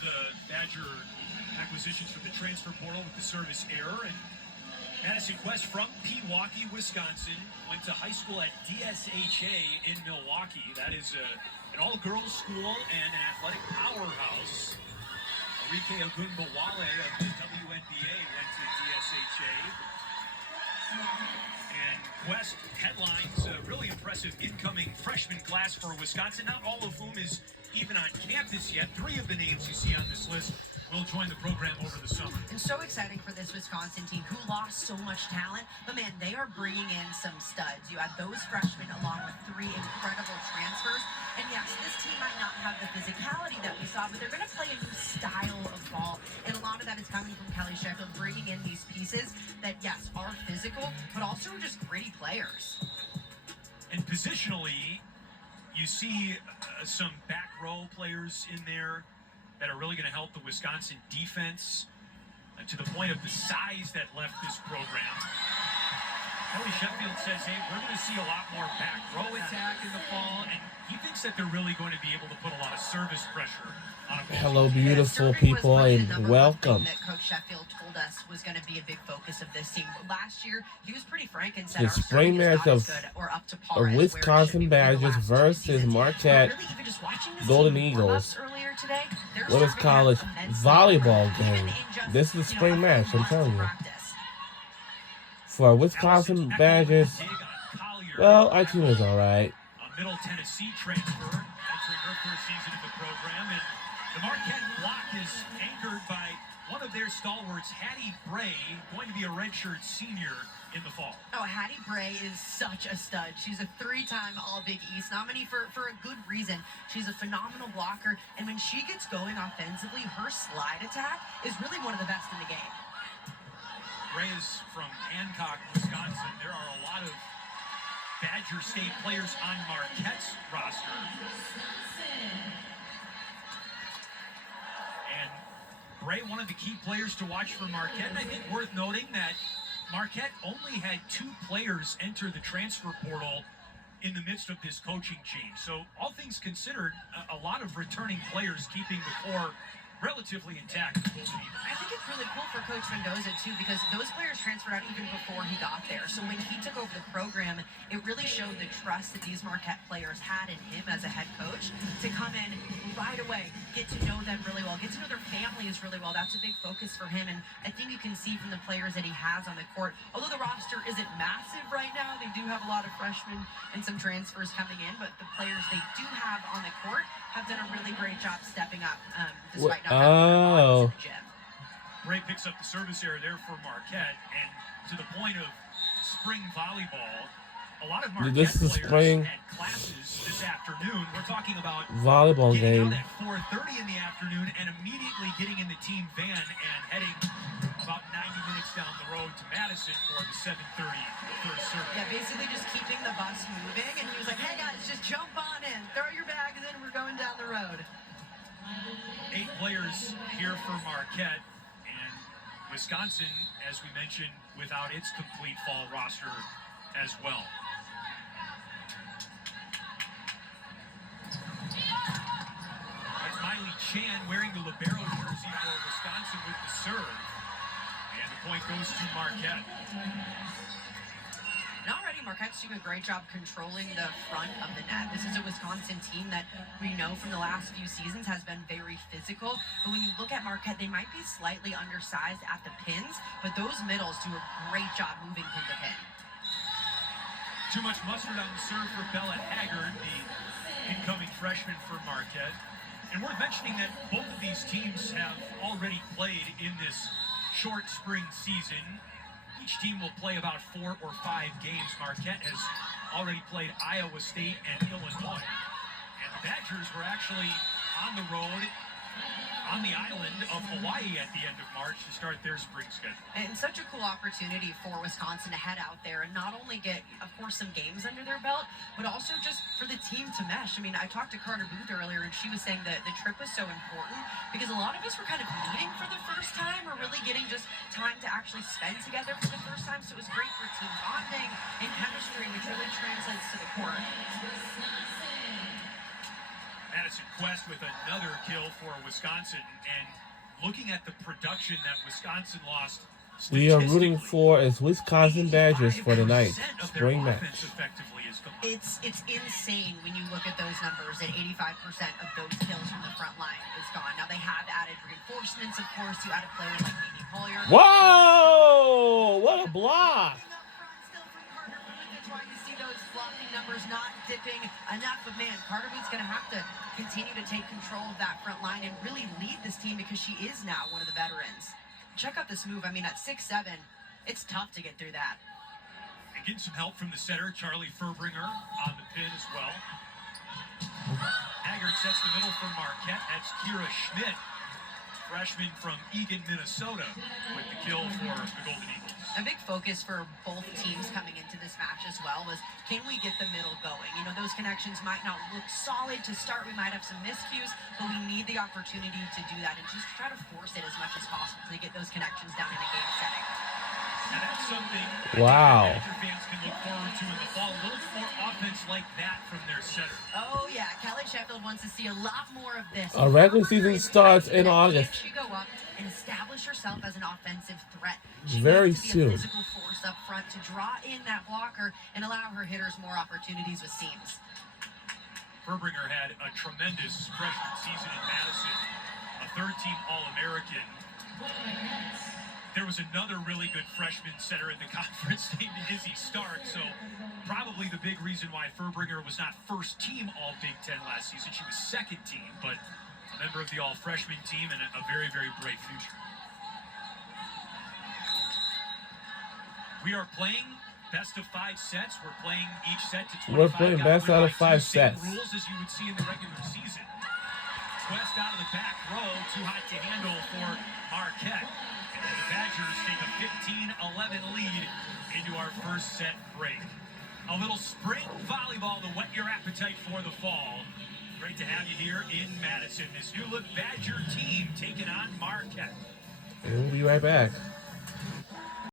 The Badger acquisitions from the transfer portal with the service error. And Madison Quest from Pewaukee, Wisconsin, went to high school at DSHA in Milwaukee. That is an all-girls school and an athletic powerhouse. Arike Ogunbowale of the WNBA went to DSHA. And Quest headlines a really impressive incoming freshman class for Wisconsin, not all of whom is even on campus yet. 3 of the names you see on this list will join the program over the summer. And so exciting for this Wisconsin team who lost so much talent, but man, they are bringing in some studs. You had those freshmen along with 3 incredible transfers. And yes, this team might not have the physicality that we saw, but they're going to play a new style of ball. And a lot of that is coming from Kelly Sheffield, bringing in these pieces that, yes, are physical, but also just gritty players. And positionally, you see some back row players in there that are really going to help the Wisconsin defense to the point of the size that left this program. Kelly Sheffield says, hey, we're going to see a lot more back row attack in the fall, and he thinks that they're really going to be able to put a lot of service pressure on a Hello, beautiful people, and welcome. That Coach Sheffield told us was going to be a big focus of this team. Last year, he was pretty frank and said the spring match of Wisconsin Badgers versus Marquette Golden Eagles. Women's college volleyball game. This is the spring match, I'm telling you. For Wisconsin Badgers, well, our team is alright. Middle Tennessee transfer entering her first season of the program, and the Marquette block is anchored by one of their stalwarts, Hattie Bray, going to be a redshirt senior in the fall. Oh, Hattie Bray is such a stud. She's a 3-time All-Big East nominee for a good reason. She's a phenomenal blocker, and when she gets going offensively, her slide attack is really one of the best in the game. Bray is from Hancock, Wisconsin. There are a lot of Badger State players on Marquette's roster. And Bray, one of the key players to watch for Marquette. And I think worth noting that Marquette only had 2 players enter the transfer portal in the midst of this coaching change. So all things considered, a lot of returning players keeping the core relatively intact. I think it's really cool for Coach Mendoza, too, because those players transferred out even before he got there. So when he took over the program, it really showed the trust that these Marquette players had in him as a head coach to come in right away, get to know them really well, get to know their families really well. That's a big focus for him, and I think you can see from the players that he has on the court, although the roster isn't massive right now, they do have a lot of freshmen and some transfers coming in, but the players they do have on the court have done a really great job stepping up, despite not having in the gym. Bray picks up the service error there for Marquette, and to the point of spring volleyball, a lot of Marquette players had classes this afternoon. We're talking about volleyball getting game out at 4:30 in the afternoon and immediately getting in the team van and heading about 90 minutes down the road to Madison for the 7:30 first service. Yeah, basically just keeping the bus moving, and he was like, hey guys, just jump on in, throw your bags in, we're going down the road. 8 players here for Marquette, and Wisconsin, as we mentioned, without its complete fall roster as well. That's Miley Chan wearing the libero jersey for Wisconsin with the serve, and the point goes to Marquette. And already Marquette's doing a great job controlling the front of the net. This is a Wisconsin team that we know from the last few seasons has been very physical. But when you look at Marquette, they might be slightly undersized at the pins, but those middles do a great job moving pin to pin. Too much mustard on the serve for Bella Haggard, the incoming freshman for Marquette. And worth mentioning that both of these teams have already played in this short spring season. Each team will play about 4 or 5 games. Marquette has already played Iowa State and Illinois. And the Badgers were actually on the road on the island of Hawaii at the end of March to start their spring schedule. And such a cool opportunity for Wisconsin to head out there and not only get, of course, some games under their belt, but also just for the team to mesh. I mean, I talked to Carter Booth earlier, and she was saying that the trip was so important because a lot of us were kind of meeting for the first time or really getting just time to actually spend together for the first time. So it was great for team bonding and chemistry, which really translates to the court. Madison Quest with another kill for Wisconsin. And looking at the production that Wisconsin lost, we are rooting for is Wisconsin Badgers for tonight. Spring match. It's insane when you look at those numbers that 85% of those kills from the front line is gone. Now they have added reinforcements, of course. You add a player like Mimi Collier. Whoa! What a block! That's why you see those floppy numbers not dipping enough. But man, Carter Booth's going to have to continue to take control of that front line and really lead this team because she is now one of the veterans. Check out this move. I mean, at 6'7", it's tough to get through that. And getting some help from the setter, Charlie Furbringer, on the pin as well. Haggard sets the middle for Marquette. That's Kira Schmidt, freshman from Eagan, Minnesota, with the kill for the Golden Eagles. A big focus for both teams coming into this match as well was, can we get the middle going? You know, those connections might not look solid to start. We might have some miscues, but we need the opportunity to do that and just try to force it as much as possible to get those connections down in a game setting. Now that's something wow. Badger fans can look forward to in the fall. A little bit more offense like that from their setter. Oh yeah, Kelly Sheffield wants to see a lot more of this. Our regular season starts in August. Can she go up and establish herself as an offensive threat? Very needs to be soon. a physical force up front to draw in that blocker and allow her hitters more opportunities with seams. Furbringer had a tremendous freshman season in Madison, a third-team All-American. There was another really good freshman setter in the conference named Izzy Stark, so probably the big reason why Furbringer was not first-team All-Big Ten last season. She was second-team, but a member of the All-Freshman team and a very, very bright future. We are playing best of 5 sets. We're playing each set to 25. We're playing best out of 5 sets. Rules as you would see in the regular season. Quest out of the back row, too hot to handle for Marquette. And the Badgers take a 15-11 lead into our first set break. A little spring volleyball to whet your appetite for the fall. Great to have you here in Madison. This new look Badger team taking on Marquette. And we'll be right back.